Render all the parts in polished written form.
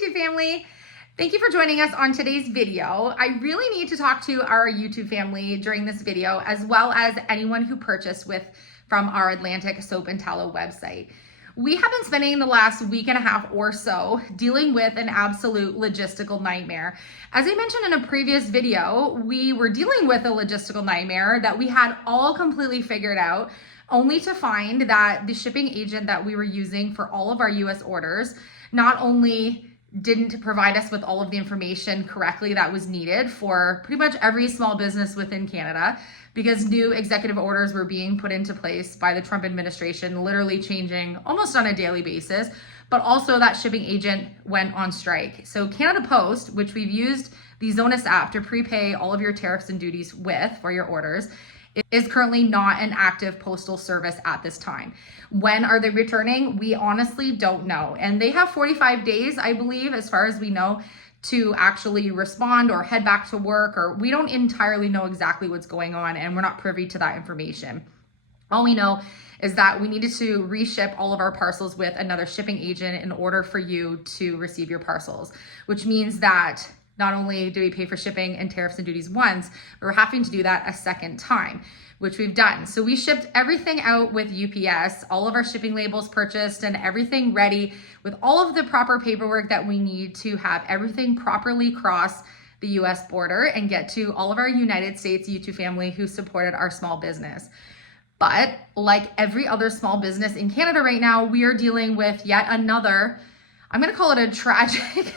YouTube family. Thank you for joining us on today's video. I really need to talk to our YouTube family during this video, as well as anyone who purchased from our Atlantic Soap and Tallow website. We have been spending the last week and a half or so dealing with an absolute logistical nightmare. As I mentioned in a previous video, we were dealing with a logistical nightmare that we had all completely figured out, only to find that the shipping agent that we were using for all of our US orders not only didn't provide us with all of the information correctly that was needed for pretty much every small business within Canada, because new executive orders were being put into place by the Trump administration, literally changing almost on a daily basis, but also that shipping agent went on strike. So Canada Post, which we've used the Zonus app to prepay all of your tariffs and duties with for your orders, is currently not an active postal service at this time. When are they returning? We honestly don't know. And they have 45 days, I believe, as far as we know, to actually respond or head back to work, or we don't entirely know exactly what's going on, and we're not privy to that information. All we know is that we needed to reship all of our parcels with another shipping agent in order for you to receive your parcels, which means that not only do we pay for shipping and tariffs and duties once, but we're having to do that a second time, which we've done. So we shipped everything out with UPS, all of our shipping labels purchased and everything ready with all of the proper paperwork that we need to have everything properly cross the US border and get to all of our United States YouTube family who supported our small business. But like every other small business in Canada right now, we are dealing with yet another, I'm going to call it a tragic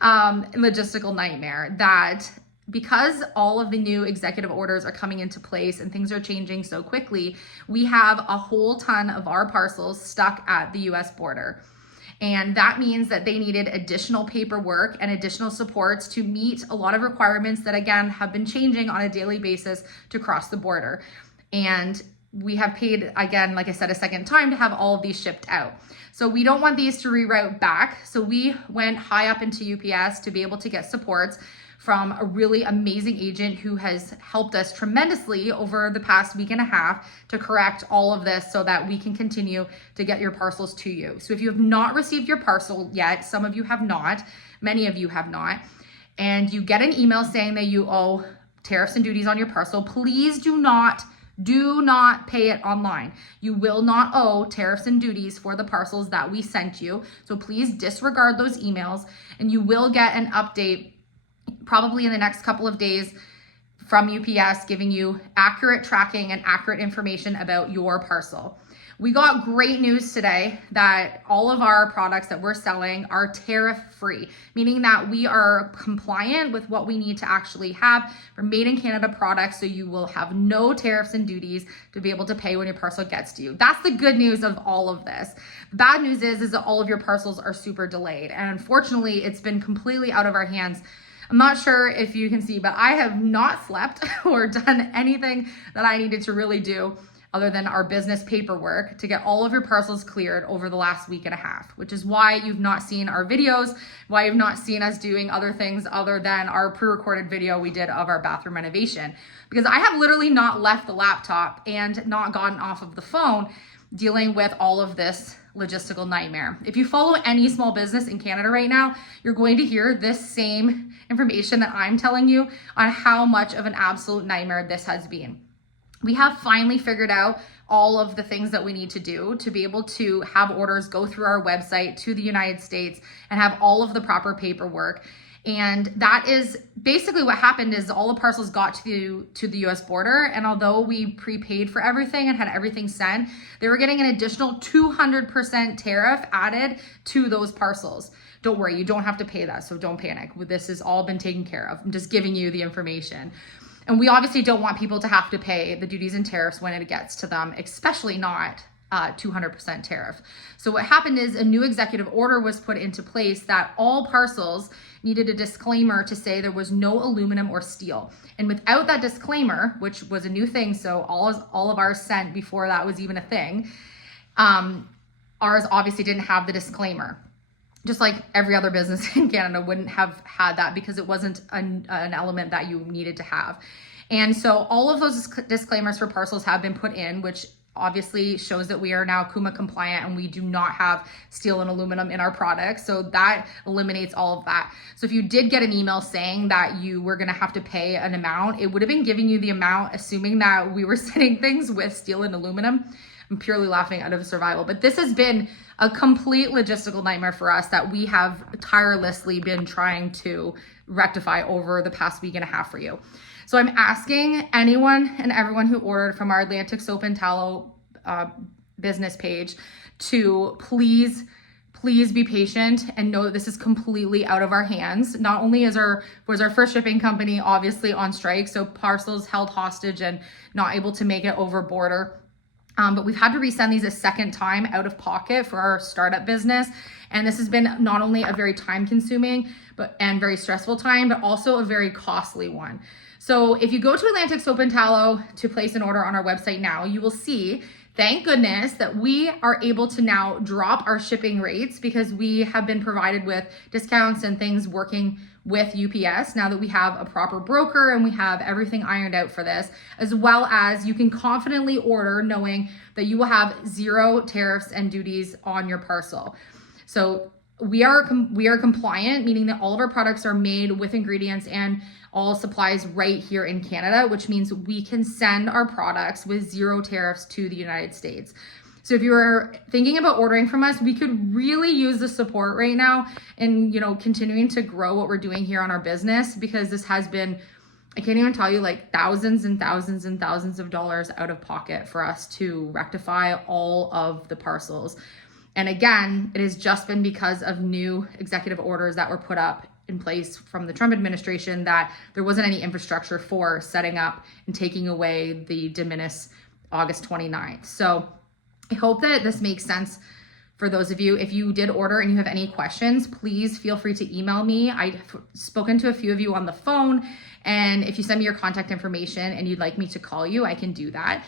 logistical nightmare, that because all of the new executive orders are coming into place and things are changing so quickly, we have a whole ton of our parcels stuck at the US border. And that means that they needed additional paperwork and additional supports to meet a lot of requirements that, again, have been changing on a daily basis to cross the border. And we have paid, again, like I said, a second time to have all of these shipped out. So we don't want these to reroute back. So we went high up into UPS to be able to get supports from a really amazing agent who has helped us tremendously over the past week and a half to correct all of this so that we can continue to get your parcels to you. So if you have not received your parcel yet, some of you have not, many of you have not, and you get an email saying that you owe tariffs and duties on your parcel, please do not pay it online. You will not owe tariffs and duties for the parcels that we sent you. So please disregard those emails, and you will get an update probably in the next couple of days from UPS giving you accurate tracking and accurate information about your parcel. We got great news today that all of our products that we're selling are tariff-free, meaning that we are compliant with what we need to actually have for made in Canada products, so you will have no tariffs and duties to be able to pay when your parcel gets to you. That's the good news of all of this. The bad news is that all of your parcels are super delayed, and unfortunately, it's been completely out of our hands. I'm not sure if you can see, but I have not slept or done anything that I needed to really do other than our business paperwork to get all of your parcels cleared over the last week and a half, which is why you've not seen our videos, why you've not seen us doing other things other than our pre-recorded video we did of our bathroom renovation. Because I have literally not left the laptop and not gotten off of the phone dealing with all of this logistical nightmare. If you follow any small business in Canada right now, you're going to hear this same information that I'm telling you on how much of an absolute nightmare this has been. We have finally figured out all of the things that we need to do to be able to have orders go through our website to the United States and have all of the proper paperwork. And that is basically what happened. Is all the parcels got to the US border, and although we prepaid for everything and had everything sent, they were getting an additional 200% tariff added to those parcels. Don't worry, you don't have to pay that, so don't panic. This has all been taken care of. I'm just giving you the information. And we obviously don't want people to have to pay the duties and tariffs when it gets to them, especially not 200% tariff. So what happened is a new executive order was put into place that all parcels needed a disclaimer to say there was no aluminum or steel. And without that disclaimer, which was a new thing, so all of ours sent before that was even a thing, ours obviously didn't have the disclaimer. Just like every other business in Canada wouldn't have had that because it wasn't an element that you needed to have. And so all of those disclaimers for parcels have been put in, which obviously shows that we are now KUMA compliant and we do not have steel and aluminum in our products. So that eliminates all of that. So if you did get an email saying that you were going to have to pay an amount, it would have been giving you the amount, assuming that we were sending things with steel and aluminum. I'm purely laughing out of survival, but this has been a complete logistical nightmare for us that we have tirelessly been trying to rectify over the past week and a half for you. So I'm asking anyone and everyone who ordered from our Atlantic Soap and Tallow business page to please be patient and know that this is completely out of our hands. Not only was our first shipping company obviously on strike, so parcels held hostage and not able to make it over border, but we've had to resend these a second time out of pocket for our startup business. And this has been not only a very time consuming and very stressful time, but also a very costly one. So if you go to Atlantic Soap and Tallow to place an order on our website now, you will see, thank goodness, that we are able to now drop our shipping rates because we have been provided with discounts and things working with UPS now that we have a proper broker and we have everything ironed out for this, as well as you can confidently order knowing that you will have 0 tariffs and duties on your parcel. So we are compliant, meaning that all of our products are made with ingredients and all supplies right here in Canada, which means we can send our products with 0 tariffs to the United States. So if you are thinking about ordering from us, we could really use the support right now and, continuing to grow what we're doing here on our business, because this has been, I can't even tell you, like thousands and thousands and thousands of dollars out of pocket for us to rectify all of the parcels. And again, it has just been because of new executive orders that were put up in place from the Trump administration that there wasn't any infrastructure for setting up and taking away the de minimis August 29th. So I hope that this makes sense for those of you. If you did order and you have any questions, please feel free to email me. I've spoken to a few of you on the phone, and if you send me your contact information and you'd like me to call you, I can do that.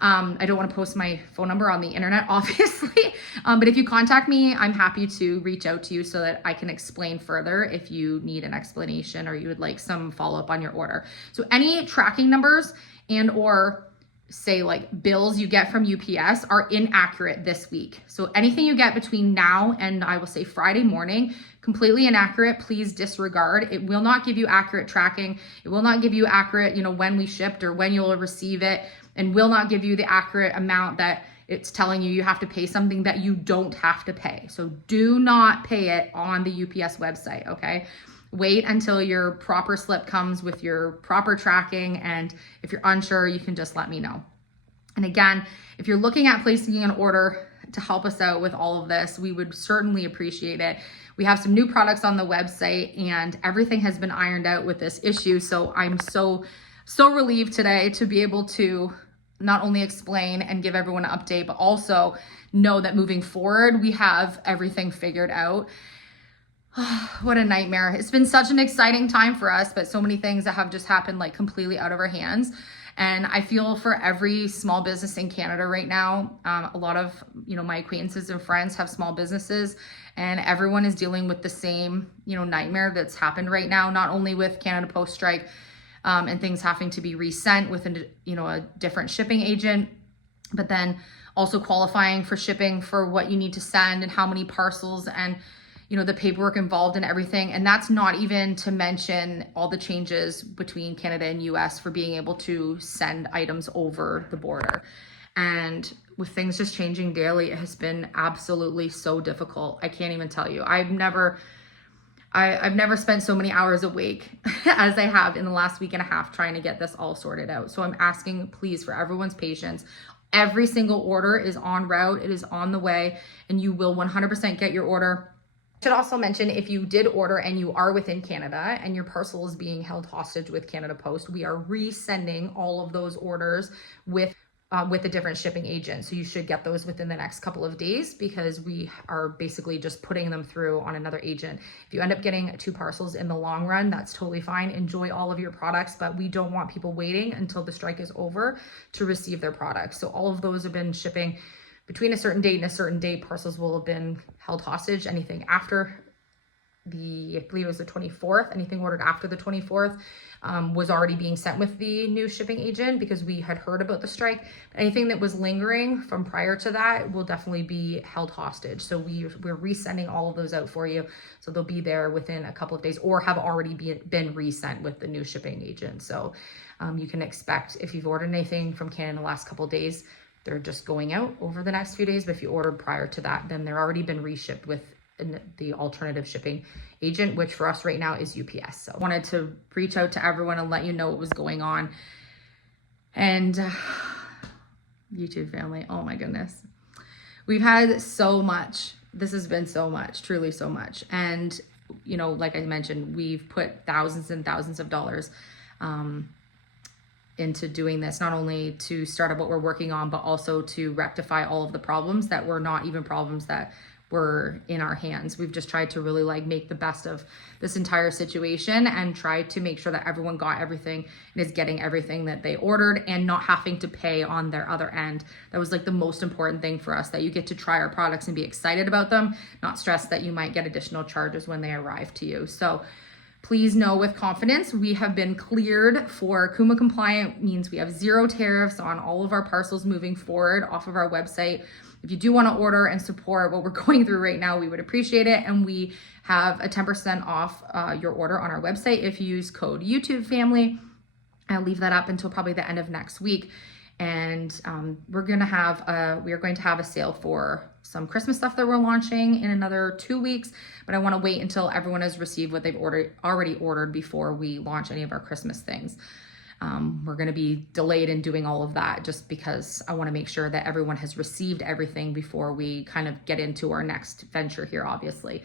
I don't want to post my phone number on the internet, obviously, but if you contact me, I'm happy to reach out to you so that I can explain further if you need an explanation or you would like some follow-up on your order. So any tracking numbers and or say like bills you get from UPS are inaccurate this week. So anything you get between now and I will say Friday morning, completely inaccurate, please disregard. It will not give you accurate tracking. It will not give you accurate, when we shipped or when you'll receive it, and will not give you the accurate amount that it's telling you have to pay something that you don't have to pay. So do not pay it on the UPS website, okay? Wait until your proper slip comes with your proper tracking, and if you're unsure, you can just let me know. And again, if you're looking at placing an order to help us out with all of this, we would certainly appreciate it. We have some new products on the website and everything has been ironed out with this issue. So I'm so relieved today to be able to not only explain and give everyone an update, but also know that moving forward, we have everything figured out. What a nightmare. It's been such an exciting time for us, but so many things that have just happened like completely out of our hands. And I feel for every small business in Canada right now, a lot of, my acquaintances and friends have small businesses, and everyone is dealing with the same, nightmare that's happened right now, not only with Canada Post strike, and things having to be resent with a different shipping agent, but then also qualifying for shipping for what you need to send and how many parcels and the paperwork involved and everything. And that's not even to mention all the changes between Canada and US for being able to send items over the border. And with things just changing daily, it has been absolutely so difficult. I can't even tell you. I've never spent so many hours awake as I have in the last week and a half trying to get this all sorted out. So I'm asking, please, for everyone's patience. Every single order is en route. It is on the way, and you will 100% get your order. I should also mention, if you did order and you are within Canada and your parcel is being held hostage with Canada Post, we are resending all of those orders with a different shipping agent. So you should get those within the next couple of days, because we are basically just putting them through on another agent. If you end up getting 2 parcels in the long run, that's totally fine. Enjoy all of your products, but we don't want people waiting until the strike is over to receive their products. So all of those have been shipping between a certain date and a certain date. Parcels will have been held hostage. Anything after I believe it was the 24th. Anything ordered after the 24th was already being sent with the new shipping agent because we had heard about the strike. Anything that was lingering from prior to that will definitely be held hostage. So we're resending all of those out for you. So they'll be there within a couple of days or have already been resent with the new shipping agent. So you can expect, if you've ordered anything from Canada in the last couple of days, they're just going out over the next few days. But if you ordered prior to that, then they're already been reshipped with the alternative shipping agent, which for us right now is UPS. So I wanted to reach out to everyone and let you know what was going on. And YouTube family, oh my goodness. We've had so much. This has been so much, truly so much. And, you know, like I mentioned, we've put thousands and thousands of dollars into doing this, not only to start up what we're working on, but also to rectify all of the problems that were not even problems that were in our hands. We've just tried to really like make the best of this entire situation and try to make sure that everyone got everything and is getting everything that they ordered and not having to pay on their other end. That was like the most important thing for us, that you get to try our products and be excited about them, not stress that you might get additional charges when they arrive to you. So please know with confidence, we have been cleared for CUMA compliant, means we have 0 tariffs on all of our parcels moving forward off of our website. If you do want to order and support what we're going through right now, we would appreciate it. And we have a 10% off your order on our website if you use code YouTube Family. I'll leave that up until probably the end of next week. And we are going to have a sale for some Christmas stuff that we're launching in another 2 weeks. But I want to wait until everyone has received what they've already ordered before we launch any of our Christmas things. We're going to be delayed in doing all of that just because I want to make sure that everyone has received everything before we kind of get into our next venture here, obviously.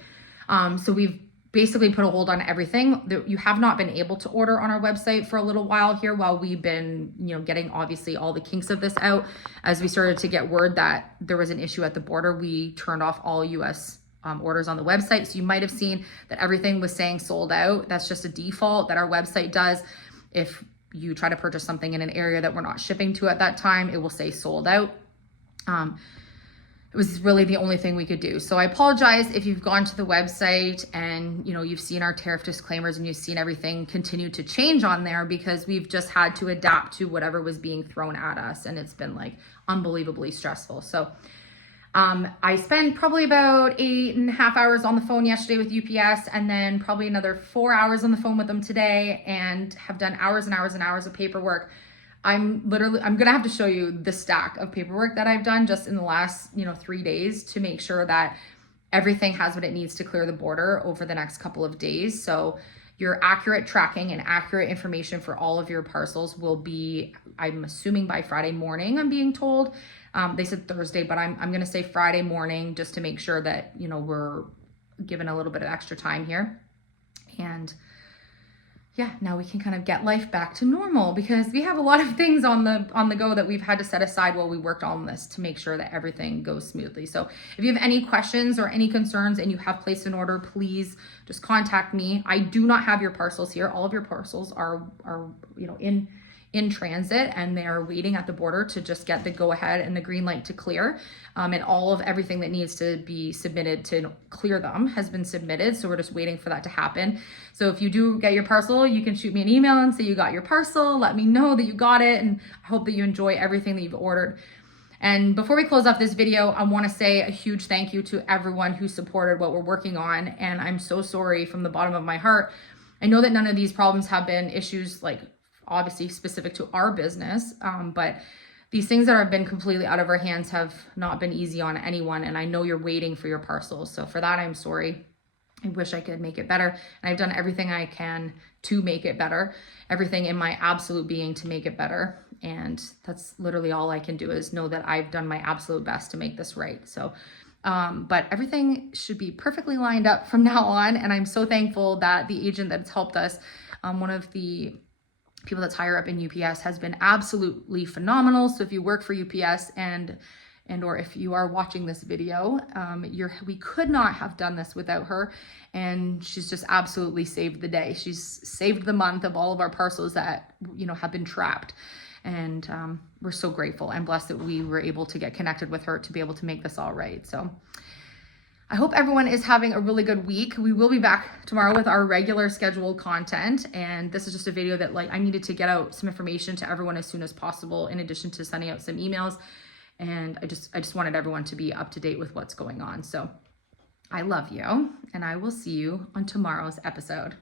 So we've basically put a hold on everything that you have not been able to order on our website for a little while here while we've been, you know, getting obviously all the kinks of this out. As we started to get word that there was an issue at the border, we turned off all US orders on the website. So you might have seen that everything was saying sold out. That's just a default that our website does. If you try to purchase something in an area that we're not shipping to at that time, it will say sold out. It was really the only thing we could do. So I apologize if you've gone to the website and, you know, you've seen our tariff disclaimers and you've seen everything continue to change on there, because we've just had to adapt to whatever was being thrown at us. And it's been like unbelievably stressful. So I spent probably about 8.5 hours on the phone yesterday with UPS, and then probably another 4 hours on the phone with them today, and have done hours and hours and hours of paperwork. I'm gonna have to show you the stack of paperwork that I've done just in the last, 3 days to make sure that everything has what it needs to clear the border over the next couple of days. So your accurate tracking and accurate information for all of your parcels will be, I'm assuming by Friday morning, I'm being told. They said Thursday, but I'm going to say Friday morning just to make sure that, we're given a little bit of extra time here. And yeah, now we can kind of get life back to normal, because we have a lot of things on the go that we've had to set aside while we worked on this to make sure that everything goes smoothly. So if you have any questions or any concerns and you have placed an order, please just contact me. I do not have your parcels here. All of your parcels are in transit, and they are waiting at the border to just get the go ahead and the green light to clear. And all of everything that needs to be submitted to clear them has been submitted. So we're just waiting for that to happen. So if you do get your parcel, you can shoot me an email and say you got your parcel. Let me know that you got it, and I hope that you enjoy everything that you've ordered. And before we close off this video, I want to say a huge thank you to everyone who supported what we're working on. And I'm so sorry from the bottom of my heart. I know that none of these problems have been issues like obviously specific to our business, but these things that have been completely out of our hands have not been easy on anyone. And I know you're waiting for your parcels. So for that, I'm sorry. I wish I could make it better. And I've done everything I can to make it better, everything in my absolute being to make it better. And that's literally all I can do, is know that I've done my absolute best to make this right. So, but everything should be perfectly lined up from now on. And I'm so thankful that the agent that's helped us, one of the people that's higher up in UPS, has been absolutely phenomenal. So if you work for UPS and or if you are watching this video, we could not have done this without her. And she's just absolutely saved the day. She's saved the month of all of our parcels that, have been trapped. And we're so grateful and blessed that we were able to get connected with her to be able to make this all right. So I hope everyone is having a really good week. We will be back tomorrow with our regular scheduled content. And this is just a video that I needed to get out some information to everyone as soon as possible, in addition to sending out some emails. And I just wanted everyone to be up to date with what's going on. So I love you, and I will see you on tomorrow's episode.